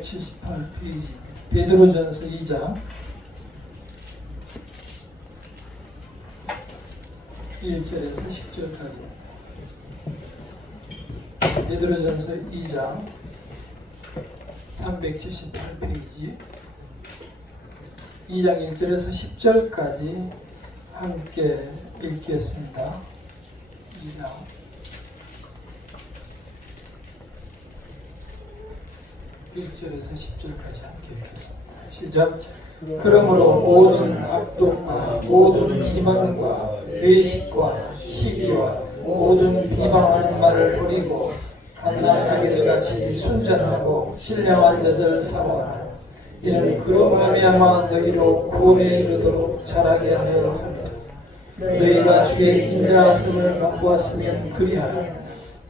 78페이지. 베드로전서 2장. 1절에서 10절까지. 베드로전서 2장. 378페이지. 2장 1절에서 10절까지 함께 읽겠습니다. 2장 1절에서 10절까지 함께 읽겠습니다. 시작. 그러므로 모든 악독과 모든 기만과 외식과 시기와 모든 비방하는 말을 버리고 간단하게 같이 순전하고 신령한 젖을 사모하라. 이는 그로 말미암아 너희로 구원에 이르도록 자라게 하려 합니다. 너희가 주의 인자하심을 맛보았으면 그리하라.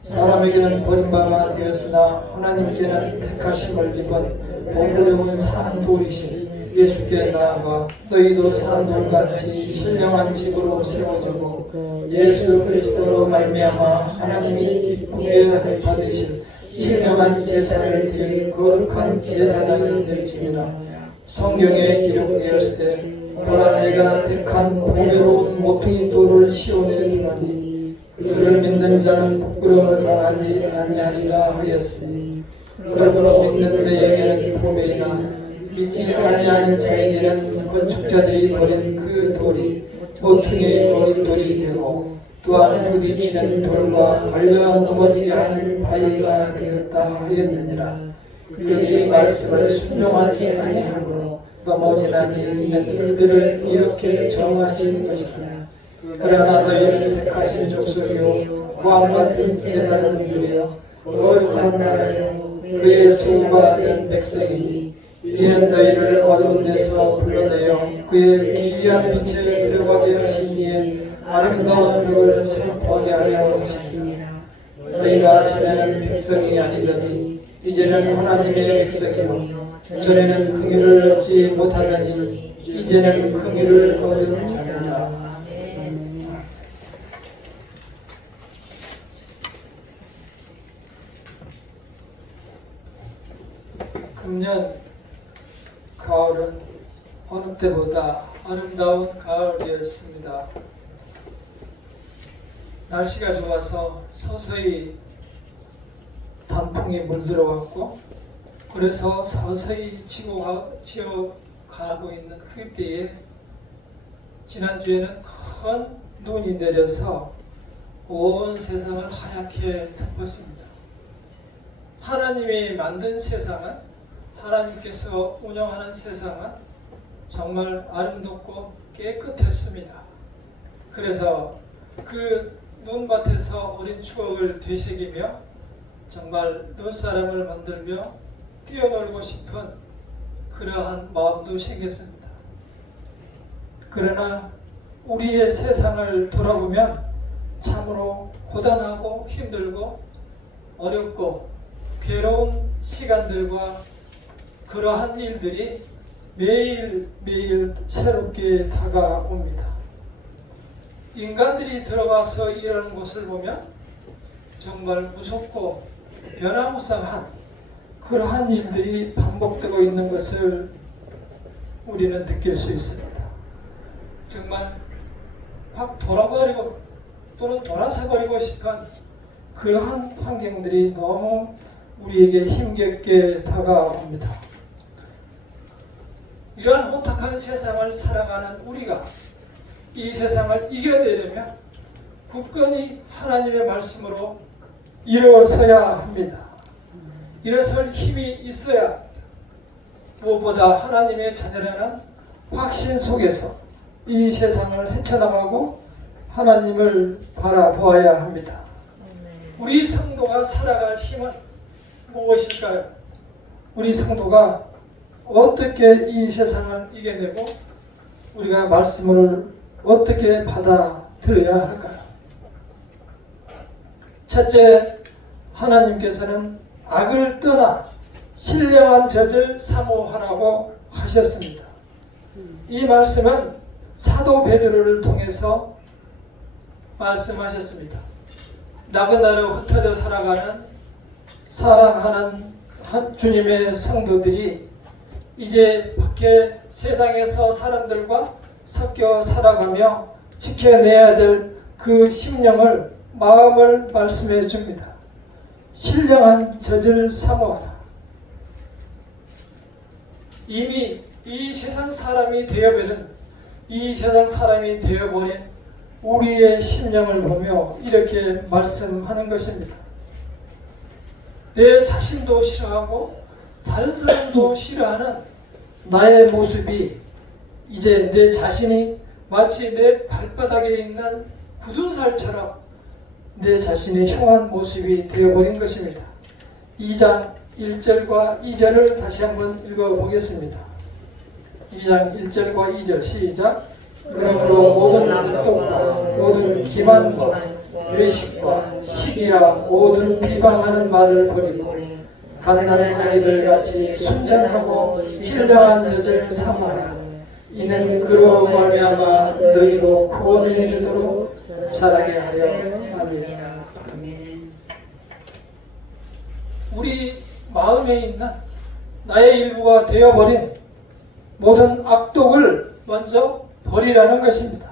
사람에게는 버림바가 되었으나 하나님께는 택하심을 입은 복으로운 산 돌이신 예수께 나아가 너희도 산 돌같이 신령한 집으로 세워지고 예수 그리스도로 말미암아 하나님이 기쁘게 받으신 신령한 제사를 드린 거룩한 제사장이 될지니라. 성경에 기록되었을 때 보라 내가 택한 보배로운 모퉁이 돌을 시온에 두나니 그를 믿는 자는 부끄러움을 당하지 아니하리라 하였으니 그러므로 믿는 자에게는 보배이나 믿지 아니하는 자에게는 건축자들이 버린 그 돌이 모퉁이의 머릿돌이 되고 또한 부딪히는 돌과 갈려 넘어지게 하는 바위가 되었다 하였느니라. 그들이 말씀을 순종하지 아니하므로 넘어지나니 이는 그들을 이렇게 정하신 것이라 그러나 너희는 택하신 족속이요 왕 같은 제사장들이여 거룩한 나라요 그의 소유가 된 백성이니 이는 너희를 어두운 데서 불러내어 그의 기이한 빛에 들어가게 이의 아름다운 그를 선포하게 하려 하시니라. 너희가 전에는 백성이 아니더니 이제는 하나님의 백성이요. 전에는 긍휼을 얻지 못하더니 이제는 긍휼을 얻은 자니라 금년 가을은 어느 때보다 아름다운 가을이었습니다. 날씨가 좋아서 서서히 단풍이 물들어왔고 그래서 서서히 지고가 지어가고 있는 그때에 지난주에는 큰 눈이 내려서 온 세상을 하얗게 덮었습니다. 하나님이 만든 세상은 하나님께서 운영하는 세상은 정말 아름답고 깨끗했습니다. 그래서 그 눈밭에서 어린 추억을 되새기며 정말 눈사람을 만들며 뛰어놀고 싶은 그러한 마음도 생겼습니다. 그러나 우리의 세상을 돌아보면 참으로 고단하고 힘들고 어렵고 괴로운 시간들과 그러한 일들이 매일 매일 새롭게 다가옵니다. 인간들이 들어가서 일하는 것을 보면 정말 무섭고 변화무쌍한 그러한 일들이 반복되고 있는 것을 우리는 느낄 수 있습니다. 정말 확 돌아버리고 또는 돌아서버리고 싶은 그러한 환경들이 너무 우리에게 힘겹게 다가옵니다. 이런 혼탁한 세상을 살아가는 우리가 이 세상을 이겨내려면 굳건히 하나님의 말씀으로 일어서야 합니다. 일어설 힘이 있어야 무엇보다 하나님의 자녀라는 확신 속에서 이 세상을 헤쳐나가고 하나님을 바라보아야 합니다. 우리 성도가 살아갈 힘은 무엇일까요? 우리 성도가 어떻게 이 세상을 이겨내고 우리가 말씀을 어떻게 받아들여야 할까요? 첫째, 하나님께서는 악을 떠나 신령한 젖을 사모하라고 하셨습니다. 이 말씀은 사도 베드로를 통해서 말씀하셨습니다. 나그나로 흩어져 살아가는 사랑하는 한 주님의 성도들이 이제 밖에 세상에서 사람들과 섞여 살아가며 지켜내야 될 그 심령을 마음을 말씀해 줍니다. 신령한 젖을 사모하라. 이미 이 세상 사람이 되어버린 이 세상 사람이 되어버린 우리의 심령을 보며 이렇게 말씀하는 것입니다. 내 자신도 싫어하고 다른 사람도 싫어하는 나의 모습이 이제 내 자신이 마치 내 발바닥에 있는 굳은 살처럼 내 자신의 흉한 모습이 되어버린 것입니다. 2장 1절과 2절을 다시 한번 읽어보겠습니다. 2장 1절과 2절 시작 그러므로 모든 악독과 모든 기만과 외식과 시기와 모든 비방하는 말을 버리고 갓난 아기들 같이 순전하고 신령한 젖을 삼아라 이는 그로 말미암아 너희로 구원에 이르도록 자라게 하려 아멘. 우리 마음에 있는 나의 일부가 되어버린 모든 악독을 먼저 버리라는 것입니다.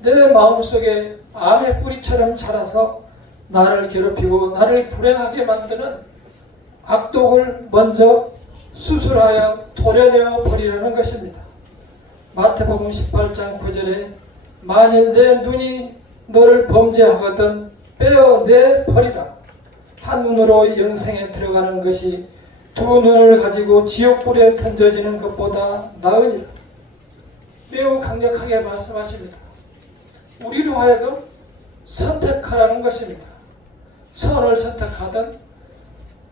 내 마음속에 암의 뿌리처럼 자라서 나를 괴롭히고 나를 불행하게 만드는 악독을 먼저 수술하여 도려내어 버리라는 것입니다. 마태복음 18장 9절에 만일 내 눈이 너를 범죄하거든 빼어내 버리라. 한 눈으로 영생에 들어가는 것이 두 눈을 가지고 지옥불에 던져지는 것보다 나으니라. 매우 강력하게 말씀하십니다. 우리로 하여금 선택하라는 것입니다. 선을 선택하든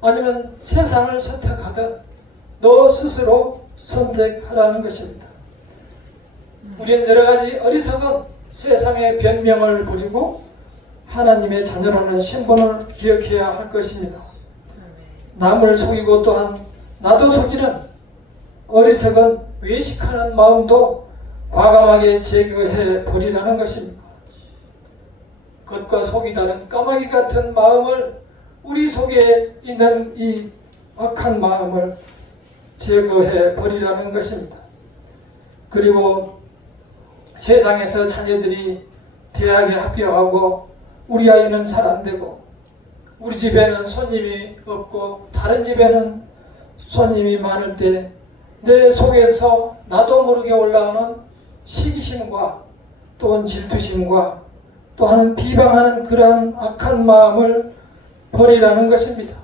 아니면 세상을 선택하든 너 스스로 선택하라는 것입니다. 우리는 여러 가지 어리석은 세상의 변명을 부리고 하나님의 자녀라는 신분을 기억해야 할 것입니다. 남을 속이고 또한 나도 속이는 어리석은 외식하는 마음도 과감하게 제거해 버리라는 것입니다. 겉과 속이 다른 까마귀 같은 마음을 우리 속에 있는 이 악한 마음을 제거해 버리라는 것입니다. 그리고 세상에서 자녀들이 대학에 합격하고 우리 아이는 잘 안 되고 우리 집에는 손님이 없고 다른 집에는 손님이 많을 때 내 속에서 나도 모르게 올라오는 시기심과 또는 질투심과 또한 비방하는 그러한 악한 마음을 버리라는 것입니다.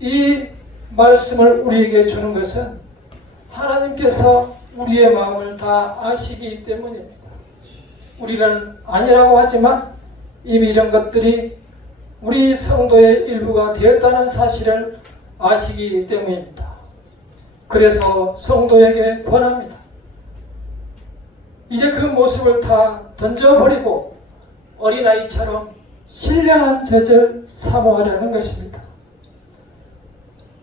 이 말씀을 우리에게 주는 것은 하나님께서 우리의 마음을 다 아시기 때문입니다. 우리는 아니라고 하지만 이미 이런 것들이 우리 성도의 일부가 되었다는 사실을 아시기 때문입니다. 그래서 성도에게 권합니다. 이제 그 모습을 다 던져버리고 어린아이처럼 신령한 젖을 사모하려는 것입니다.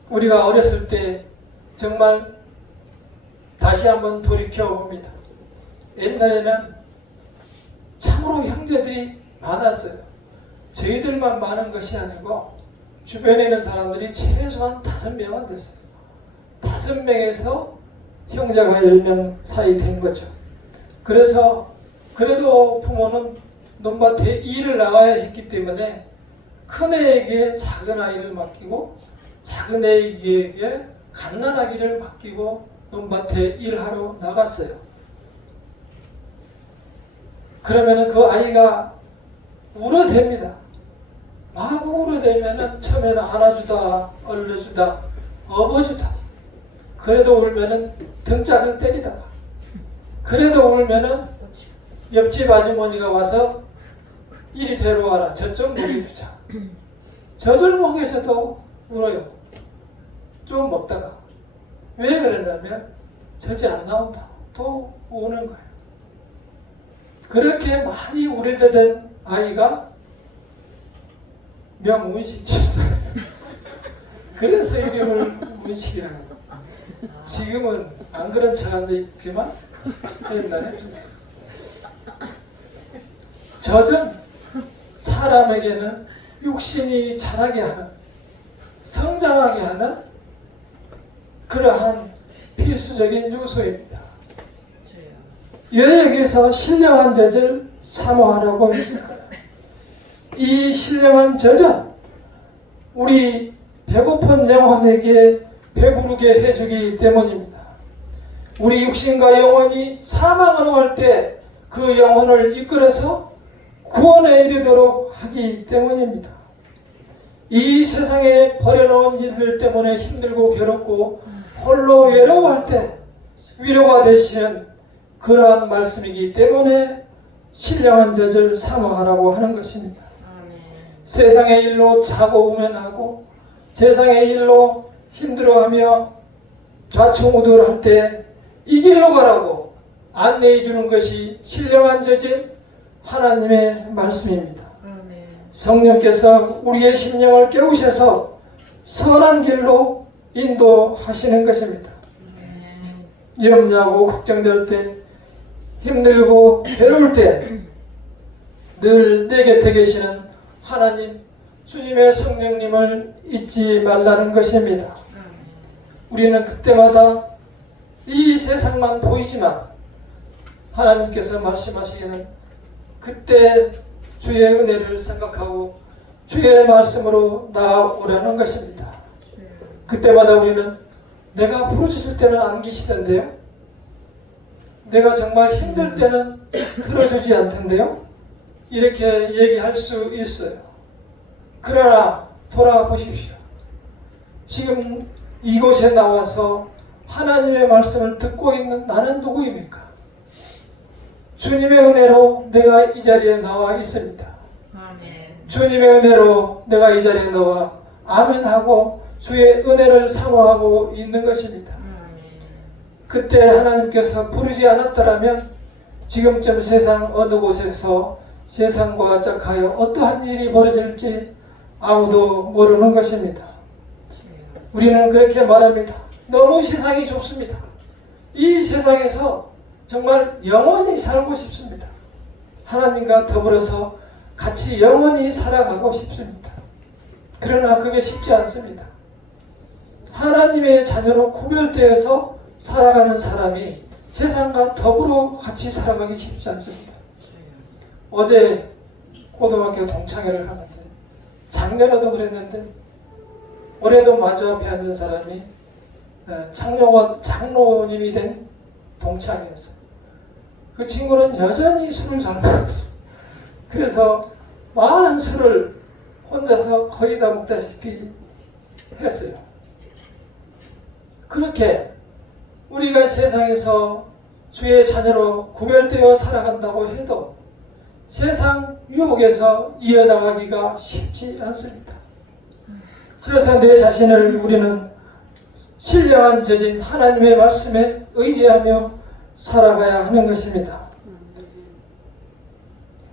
우리가 어렸을 때 정말 다시 한번 돌이켜 봅니다. 옛날에는 참으로 형제들이 많았어요. 저희들만 많은 것이 아니고 주변에 있는 사람들이 최소한 다섯 명은 됐어요. 다섯 명에서 형제가 열 명 사이 된 거죠. 그래서 그래도 부모는 논밭에 일을 나가야 했기 때문에 큰 애에게 작은 아이를 맡기고 작은 애에게 갓난아기를 맡기고 논밭에 일하러 나갔어요. 그러면은 그 아이가 울어댑니다. 마구 울어대면은 처음에는 안아주다, 얼려주다, 업어주다. 그래도 울면은 등짝을 때리다가. 그래도 울면은 옆집 아주머니가 와서 이리 데려와라. 저좀 먹여주자. 젖을 먹여줘도 울어요. 좀 먹다가. 왜 그러냐면 젖이 안 나온다. 또 우는 거예요. 그렇게 많이 우려되던 아이가 명운식 집사예요. 그래서 이름을 운식이라는 거예요. 지금은 안 그런 척 앉아있지만 옛날에 그랬어요. 젖은 사람에게는 육신이 자라게 하는 성장하게 하는 그러한 필수적인 요소입니다. 여기에서 신령한 젖을 사모하라고 했을까요? 이 신령한 젖은 우리 배고픈 영혼에게 배부르게 해주기 때문입니다. 우리 육신과 영혼이 사망으로 갈 때 그 영혼을 이끌어서 구원에 이르도록 하기 때문입니다. 이 세상에 버려놓은 일들 때문에 힘들고 괴롭고 홀로 외로워할 때 위로가 되시는 그러한 말씀이기 때문에 신령한 젖을 사모하라고 하는 것입니다. 세상의 일로 자고 우면하고 세상의 일로 힘들어하며 좌충우돌할 때 이 길로 가라고 안내해 주는 것이 신령한 젖인 하나님의 말씀입니다. 성령께서 우리의 심령을 깨우셔서 선한 길로 인도하시는 것입니다. 염려하고 걱정될 때 힘들고 괴로울 때 늘 내 곁에 계시는 하나님 주님의 성령님을 잊지 말라는 것입니다. 우리는 그때마다 이 세상만 보이지만 하나님께서 말씀하시기는 그때 주의 은혜를 생각하고 주의 말씀으로 나아오라는 것입니다. 그때마다 우리는 내가 부르짖을 때는 안 계시던데요. 내가 정말 힘들 때는 들어주지 않던데요. 이렇게 얘기할 수 있어요. 그러나 돌아보십시오. 지금 이곳에 나와서 하나님의 말씀을 듣고 있는 나는 누구입니까? 주님의 은혜로 내가 이 자리에 나와 있습니다. 주님의 은혜로 내가 이 자리에 나와 아멘하고 주의 은혜를 사모하고 있는 것입니다. 그때 하나님께서 부르지 않았더라면 지금쯤 세상 어느 곳에서 세상과 짝하여 어떠한 일이 벌어질지 아무도 모르는 것입니다. 우리는 그렇게 말합니다. 너무 세상이 좋습니다. 이 세상에서 정말 영원히 살고 싶습니다. 하나님과 더불어서 같이 영원히 살아가고 싶습니다. 그러나 그게 쉽지 않습니다. 하나님의 자녀로 구별되어서 살아가는 사람이 세상과 더불어 같이 살아가기 쉽지 않습니다. 어제 고등학교 동창회를 하는데 작년에도 그랬는데 올해도 마주 앞에 앉은 사람이 어, 창녀원 장로님이 된 동창이었어요. 그 친구는 여전히 술을 잘 먹었어요. 그래서 많은 술을 혼자서 거의 다 먹다시피 했어요. 그렇게 우리가 세상에서 주의 자녀로 구별되어 살아간다고 해도 세상 유혹에서 이어나가기가 쉽지 않습니다. 그래서 내 자신을 우리는 신령한 저진 하나님의 말씀에 의지하며 살아가야 하는 것입니다.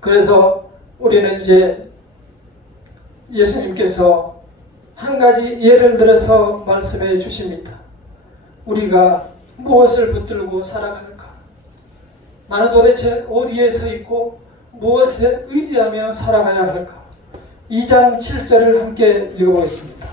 그래서 우리는 이제 예수님께서 한 가지 예를 들어서 말씀해 주십니다. 우리가 무엇을 붙들고 살아갈까? 나는 도대체 어디에 서 있고 무엇에 의지하며 살아가야 할까? 2장 7절을 함께 읽어보겠습니다.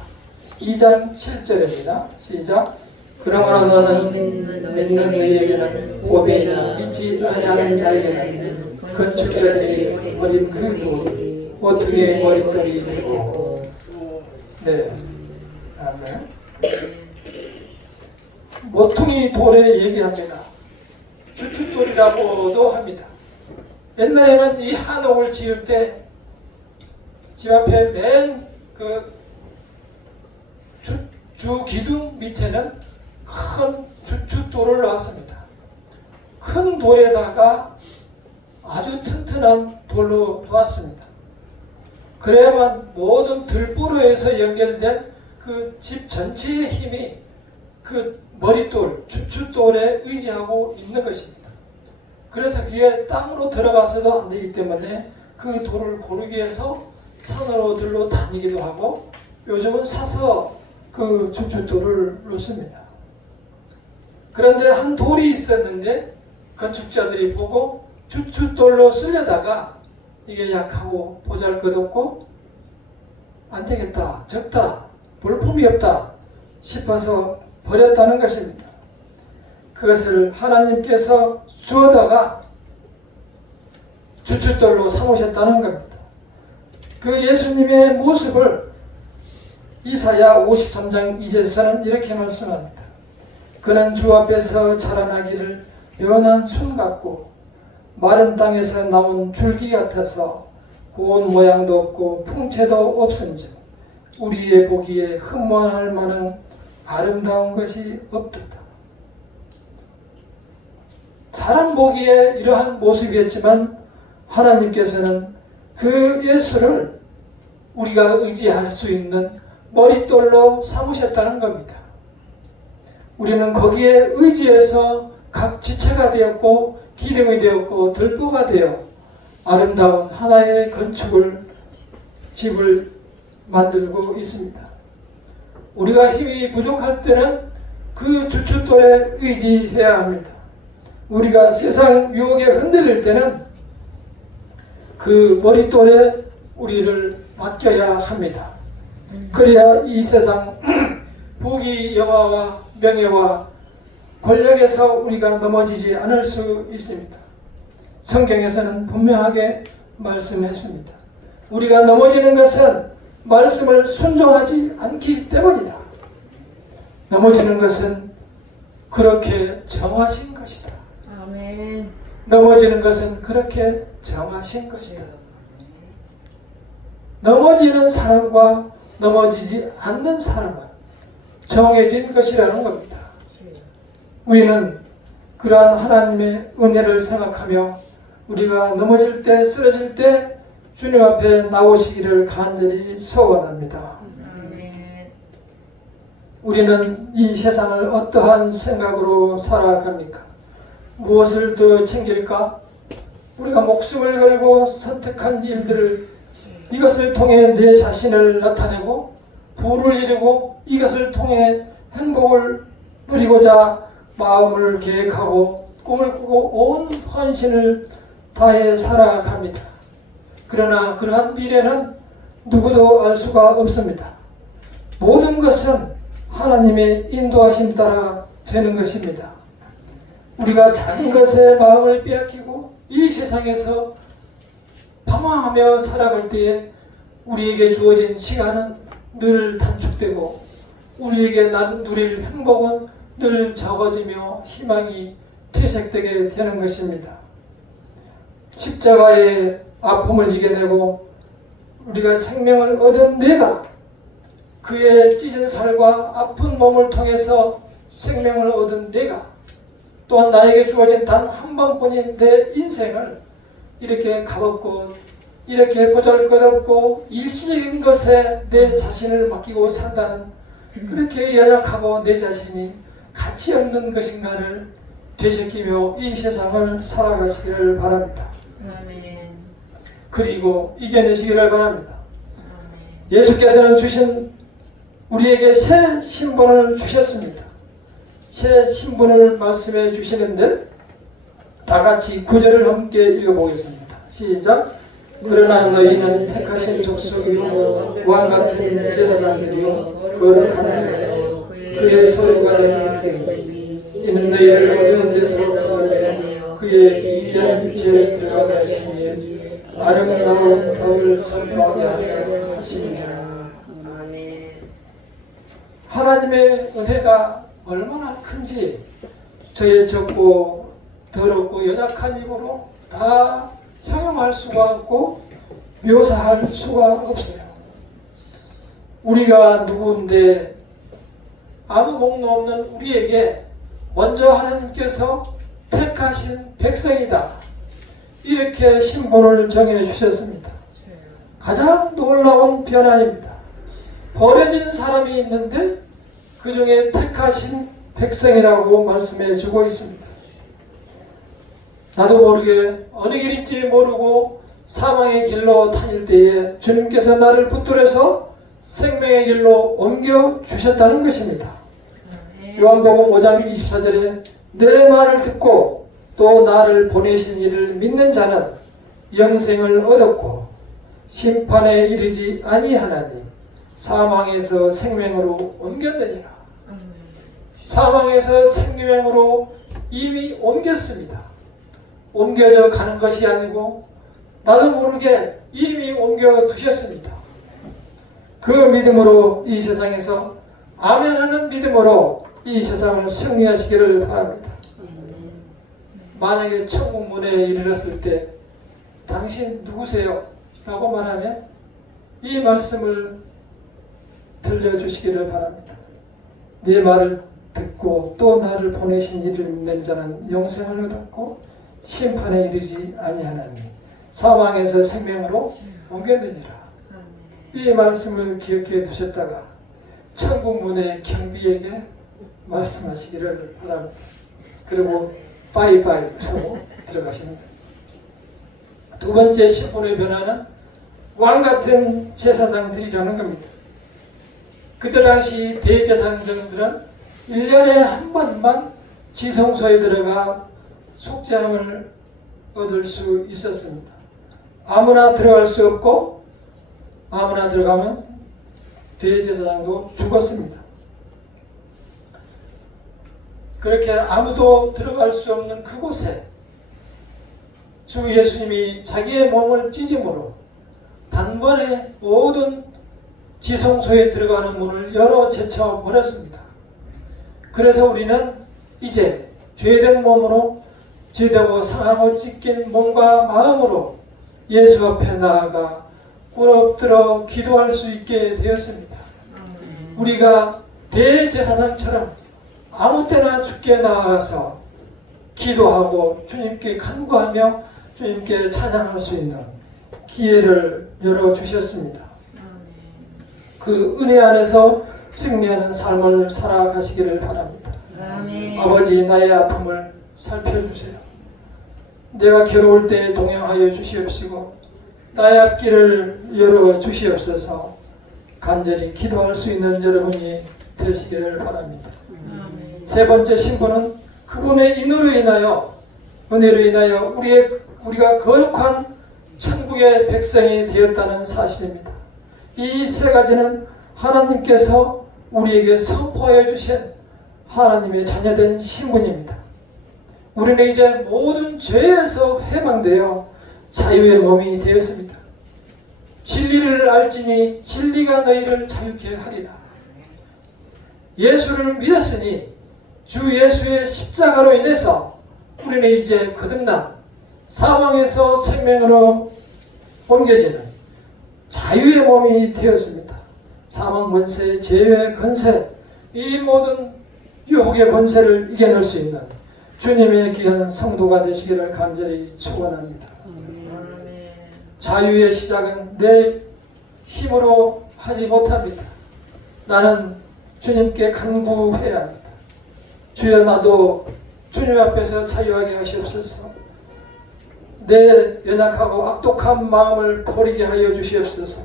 2장 7절입니다. 시작. 그러므로 너는 믿는 너희에게는 오베나 믿지 아니하는 자에게는 건축자들이 그 돌이 어떻게 머릿돌이 되고 네 아멘 모퉁이 돌에 얘기합니다. 주춧돌이라고도 합니다. 옛날에는 이 한옥을 지을 때 집 앞에 맨그 주, 주 기둥 밑에는 큰 주춧돌을 놨습니다. 큰 돌에다가 아주 튼튼한 돌로 놓았습니다. 그래야만 모든 들보로에서 연결된 그 집 전체의 힘이 그 머릿돌, 주춧돌에 의지하고 있는 것입니다. 그래서 그게 땅으로 들어가서도 안 되기 때문에 그 돌을 고르기 위해서 산으로 들로 다니기도 하고 요즘은 사서 그 주춧돌을 놓습니다. 그런데 한 돌이 있었는데 건축자들이 보고 주춧돌로 쓰려다가 이게 약하고 보잘 것 없고 안 되겠다 적다 볼품이 없다 싶어서 버렸다는 것입니다. 그것을 하나님께서 주어다가 주춧돌로 삼으셨다는 겁니다. 그 예수님의 모습을 이사야 53장 2절에서는 이렇게 말씀합니다. 그는 주 앞에서 자라나기를 연한 순 같고 마른 땅에서 나온 줄기 같아서 고운 모양도 없고 풍채도 없은즉 우리의 보기에 흠모할 만한 아름다운 것이 없도다. 사람 보기에 이러한 모습이었지만 하나님께서는 그 예수를 우리가 의지할 수 있는 머릿돌로 삼으셨다는 겁니다. 우리는 거기에 의지해서 각 지체가 되었고 기둥이 되었고 들보가 되어 아름다운 하나의 건축을 집을 만들고 있습니다. 우리가 힘이 부족할 때는 그 주춧돌에 의지해야 합니다. 우리가 세상 유혹에 흔들릴 때는 그 머릿돌에 우리를 맡겨야 합니다. 그래야 이 세상 부귀 영화와 명예와 권력에서 우리가 넘어지지 않을 수 있습니다. 성경에서는 분명하게 말씀했습니다. 우리가 넘어지는 것은 말씀을 순종하지 않기 때문이다. 넘어지는 것은 그렇게 정하신 것이다. 아멘. 넘어지는 것은 그렇게 정하신 것이다. 넘어지는 사람과 넘어지지 않는 사람은 정해진 것이라는 겁니다. 우리는 그러한 하나님의 은혜를 생각하며 우리가 넘어질 때 쓰러질 때 주님 앞에 나오시기를 간절히 소원합니다. 우리는 이 세상을 어떠한 생각으로 살아갑니까? 무엇을 더 챙길까? 우리가 목숨을 걸고 선택한 일들을 이것을 통해 내 자신을 나타내고 부를 이루고 이것을 통해 행복을 누리고자 마음을 계획하고 꿈을 꾸고 온 헌신을 다해 살아갑니다. 그러나 그러한 미래는 누구도 알 수가 없습니다. 모든 것은 하나님의 인도하심 따라 되는 것입니다. 우리가 작은 것에 마음을 빼앗기고 이 세상에서 방황하며 살아갈 때에 우리에게 주어진 시간은 늘 단축되고 우리에게 난 누릴 행복은 늘 적어지며 희망이 퇴색되게 되는 것입니다. 십자가의 아픔을 이겨내고 우리가 생명을 얻은 내가 그의 찢은 살과 아픈 몸을 통해서 생명을 얻은 내가 또한 나에게 주어진 단 한 번뿐인 내 인생을 이렇게 값없고 이렇게 보잘것없고 일시적인 것에 내 자신을 맡기고 산다는 그렇게 연약하고 내 자신이 가치 없는 것인가를 되새기며 이 세상을 살아가시기를 바랍니다. 아멘. 그리고 이겨내시기를 바랍니다. 아멘. 예수께서는 주신 우리에게 새 신분을 주셨습니다. 새 신분을 말씀해 주시는데 다 같이 구절을 함께 읽어보겠습니다. 시작. 그러나 너희는 택하신 족속이요 왕 같은 제사장들이요 거룩한 자요 그의 서로가 된 백성이 이는 너희를 어두운 데서 구원하여 그의 기이한 빛에 들어가게 하시니 아름다운 덕을 선포하게 하려. 아멘. 하나님의 은혜가 얼마나 큰지 저의 적고 더럽고 연약한 입으로 다 형용할 수가 없고 묘사할 수가 없어요. 우리가 누구인데 아무 공로 없는 우리에게 먼저 하나님께서 택하신 백성이다. 이렇게 신분을 정해 주셨습니다. 가장 놀라운 변화입니다. 버려진 사람이 있는데 그 중에 택하신 백성이라고 말씀해 주고 있습니다. 나도 모르게 어느 길인지 모르고 사망의 길로 다닐 때에 주님께서 나를 붙들어서 생명의 길로 옮겨 주셨다는 것입니다. 요한복음 5장 24절에 내 말을 듣고 또 나를 보내신 이를 믿는 자는 영생을 얻었고 심판에 이르지 아니하나니 사망에서 생명으로 옮겼느니라. 사망에서 생명으로 이미 옮겼습니다. 옮겨져 가는 것이 아니고 나도 모르게 이미 옮겨 두셨습니다. 그 믿음으로 이 세상에서 아멘 하는 믿음으로 이 세상을 승리하시기를 바랍니다. 만약에 천국 문에 이르렀을 때 당신 누구세요? 라고 말하면 이 말씀을 들려주시기를 바랍니다. 네 말을 듣고 또 나를 보내신 이를 믿는 자는 영생을 얻고 심판에 이르지 아니하나니 사망에서 생명으로 옮겼느니라. 이 말씀을 기억해 두셨다가 천국 문의 경비에게 말씀하시기를 바랍니다. 그리고 빠이빠이 하고 들어가시는. 두 번째 신분의 변화는 왕 같은 제사장들이라는 겁니다. 그때 당시 대제사장들은 1년에 한 번만 지성소에 들어가 속죄함을 얻을 수 있었습니다. 아무나 들어갈 수 없고 아무나 들어가면 대제사장도 죽었습니다. 그렇게 아무도 들어갈 수 없는 그곳에 주 예수님이 자기의 몸을 찢음으로 단번에 모든 지성소에 들어가는 문을 열어 제쳐 버렸습니다. 그래서 우리는 이제 죄된 몸으로 죄되고 상하고 찢긴 몸과 마음으로 예수 앞에 나아가 꿇어들어 기도할 수 있게 되었습니다. 우리가 대제사장처럼 아무 때나 주께 나아가서 기도하고 주님께 간구하며 주님께 찬양할 수 있는 기회를 열어 주셨습니다. 아멘. 그 은혜 안에서 승리하는 삶을 살아가시기를 바랍니다. 아멘. 아버지 나의 아픔을 살펴주세요. 내가 괴로울 때 동행하여 주시옵시고 나의 앞길을 열어 주시옵소서 간절히 기도할 수 있는 여러분이 되시기를 바랍니다. 아멘. 세 번째 신분은 그분의 인으로 인하여 은혜로 인하여 우리의 우리가 거룩한 천국의 백성이 되었다는 사실입니다. 이 세 가지는 하나님께서 우리에게 선포하여 주신 하나님의 자녀된 신분입니다. 우리는 이제 모든 죄에서 해방되어 자유의 몸이 되었습니다. 진리를 알지니 진리가 너희를 자유케 하리라. 예수를 믿었으니 주 예수의 십자가로 인해서 우리는 이제 거듭난 사망에서 생명으로 옮겨지는 자유의 몸이 되었습니다. 사망 권세, 죄의 권세, 이 모든 유혹의 권세를 이겨낼 수 있는 주님의 귀한 성도가 되시기를 간절히 축원합니다. 자유의 시작은 내 힘으로 하지 못합니다. 나는 주님께 간구해야 합니다. 주여 나도 주님 앞에서 자유하게 하시옵소서. 내 연약하고 악독한 마음을 버리게 하여 주시옵소서.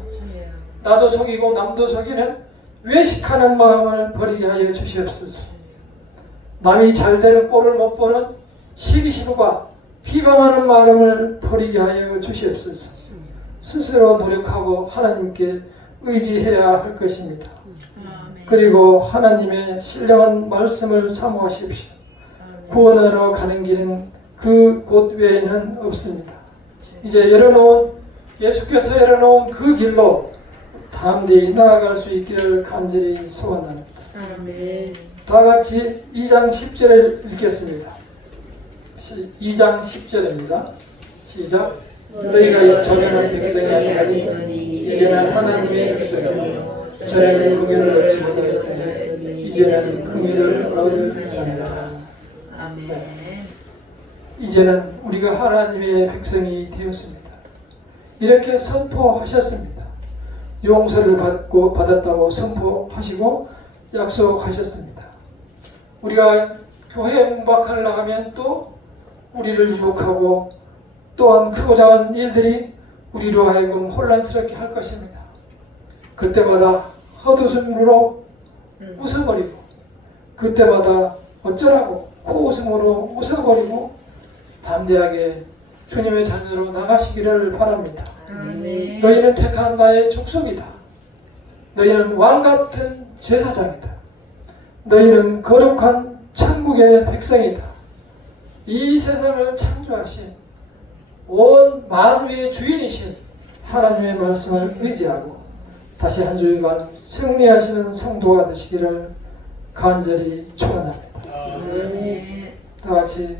나도 속이고 남도 속이는 외식하는 마음을 버리게 하여 주시옵소서. 남이 잘 되는 꼴을 못 보는 시기심과 비방하는 마음을 버리게 하여 주시옵소서. 스스로 노력하고 하나님께 의지해야 할 것입니다. 그리고 하나님의 신령한 말씀을 사모하십시오. 구원하러 가는 길은 그 곳 외에는 없습니다. 이제 열어놓은 예수께서 열어놓은 그 길로 담대히 나아갈 수 있기를 간절히 소원합니다. 아멘. 다 같이 2장 10절을 읽겠습니다. 2장 10절입니다. 시작. 너희가 저변한 백성이 아니니 이제는 하나님의 백성이요 전에는 긍휼을 얻지 못하였더니 이제는 긍휼을 얻을 자니라. 아멘. 이제는 우리가 하나님의 백성이 되었습니다. 이렇게 선포하셨습니다. 용서를 받고 받았다고 선포하시고 약속하셨습니다. 우리가 교회 문밖을 나가면 또 우리를 유혹하고 또한 크고 작은 일들이 우리로 하여금 혼란스럽게 할 것입니다. 그때마다 헛웃음으로 음. 웃어버리고 그때마다 어쩌라고 코웃음으로 웃어버리고 담대하게 주님의 자녀로 나가시기를 바랍니다. 아멘. 너희는 택한 나의 족속이다. 너희는 왕 같은 제사장이다. 너희는 거룩한 천국의 백성이다. 이 세상을 창조하신 온 만유의 주인이신 하나님의 말씀을 의지하고 다시 한 주일간 승리하시는 성도가 되시기를 간절히 축원합니다. 아멘. 다 같이